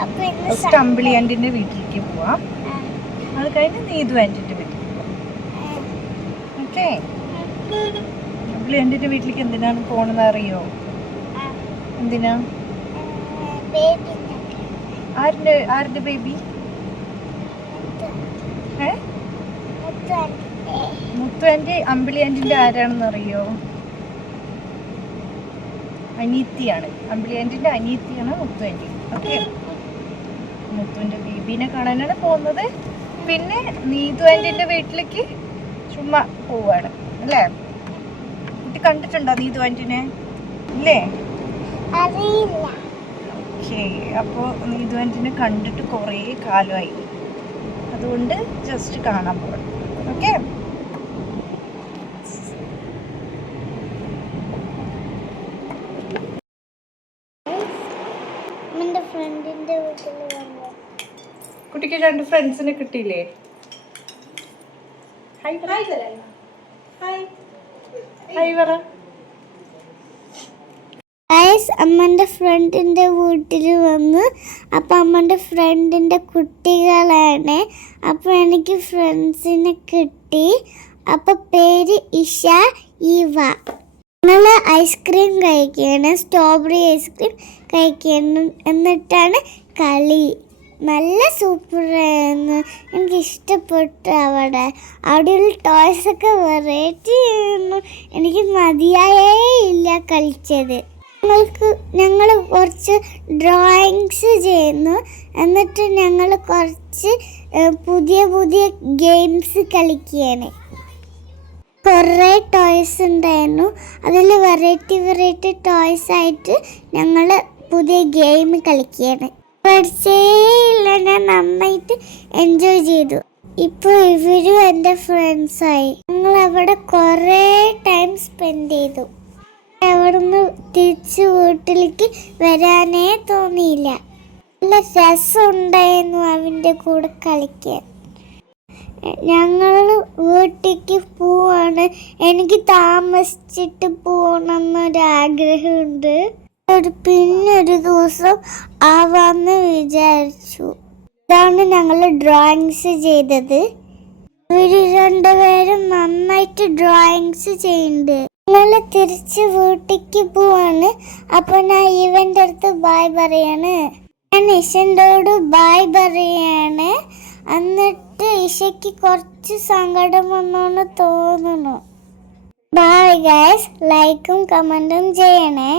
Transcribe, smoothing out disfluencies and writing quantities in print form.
First അമ്പിളി ആന്റിന്റെ വീട്ടിലേക്ക് പോവാം. അത് കഴിഞ്ഞ് നീതു ആന്റിന്റെ വീട്ടിലേക്ക് പോവാം. ഓക്കെ? അമ്പിളി ആന്റിന്റെ വീട്ടിലേക്ക് എന്തിനാണ് പോണെന്ന് അറിയോ? എന്തിനാ? ആരുടെ ബേബി? മുത്തു ആന്റി അമ്പിളി ആന്റിന്റെ ആരാണെന്ന് അറിയോ? അനീത്തിയാണ്. അമ്പിളി ആന്റിന്റെ അനീത്തിയാണ് മുത്തു ആന്റി. ഓക്കെ? മുത്തുവിന്റെ ബേബീനെ കാണാനാണ് പോകുന്നത്. പിന്നെ നീതു ആന്റിന്റെ വീട്ടിലേക്ക് ചുമ്മാ പോവാണ് അല്ലേ? കുട്ടി കണ്ടിട്ടുണ്ടോ നീതു ആന്റിനെ? ഇല്ലേ? ഓക്കെ. അപ്പോൾ നീതു ആന്റിനെ കണ്ടിട്ട് കുറേ കാലമായി, അതുകൊണ്ട് ജസ്റ്റ് കാണാൻ പോകണം. ഓക്കെ? കുട്ടിക്ക് 2 ഫ്രണ്ട്സിനെ കിട്ടിയില്ലേ? ഹായ് പറ. അമ്മൻ്റെ ഫ്രണ്ടിൻ്റെ വീട്ടിൽ വന്ന്. അപ്പം അമ്മൻ്റെ ഫ്രണ്ടിൻ്റെ കുട്ടികളാണ്. അപ്പം എനിക്ക് ഫ്രണ്ട്സിനെ കിട്ടി. അപ്പം പേര് ഇഷ, ഈവ. ഞങ്ങൾ ഐസ്ക്രീം കഴിക്കുകയാണ്, സ്ട്രോബെറി ഐസ്ക്രീം കഴിക്കണം. എന്നിട്ടാണ് കളി. നല്ല സൂപ്പറായിരുന്നു, എനിക്ക് ഇഷ്ടപ്പെട്ടു. അവിടെയുള്ള ടോയ്സൊക്കെ വെറൈറ്റി ആയിരുന്നു, എനിക്ക് മതിയായേ ഇല്ല കളിച്ചത്. ഞങ്ങൾ കുറച്ച് ഡ്രോയിങ്സ് ചെയ്യുന്നു. എന്നിട്ട് ഞങ്ങൾ കുറച്ച് പുതിയ പുതിയ ഗെയിംസ് കളിക്കുകയാണ്. കുറേ ടോയ്സ് ഉണ്ടായിരുന്നു, അതിൽ വെറൈറ്റി ടോയ്സ് ആയിട്ട് ഞങ്ങൾ പുതിയ ഗെയിം കളിക്കുകയാണ്. പഠിച്ചേയില്ല, ഞാൻ നന്നായിട്ട് എൻജോയ് ചെയ്തു. ഇപ്പോൾ ഇവരും എൻ്റെ ഫ്രണ്ട്സായി. ഞങ്ങൾ അവിടെ കുറേ ടൈം സ്പെൻഡ് ചെയ്തു. അവിടുന്ന് തിരിച്ച് വീട്ടിലേക്ക് വരാനേ തോന്നിയില്ല. നല്ല രസമുണ്ടായിരുന്നു അവൻ്റെ കൂടെ കളിക്കാൻ. ഞങ്ങൾ വീട്ടിലേക്ക് പോവാണ്. എനിക്ക് താമസിച്ചിട്ട് പോകണമെന്നൊരാഗ്രഹമുണ്ട്. പിന്നൊരു ദിവസം ആവാന്ന് വിചാരിച്ചു. ഇതാണ് ഞങ്ങൾ ഡ്രോയിങ്സ് ചെയ്തത്. ഇവർ 2 പേരും നന്നായിട്ട് ഡ്രോയിങ്സ് ചെയ്യുന്നുണ്ട്. ഞങ്ങൾ തിരിച്ച് വീട്ടിലേക്ക് പോവാണ്. അപ്പോൾ ഞാൻ ഇവൻ്റെ അടുത്ത് ബായ് പറയാണ്. ഞാൻ ഇഷൻ്റോട് ബായ് പറയാണ്. എന്നിട്ട് ഇഷയ്ക്ക് കുറച്ച് സങ്കടം വന്നോന്ന് തോന്നുന്നു. ബൈ ഗൈസ്, ലൈക്കും കമൻറ്റും ചെയ്യണേ.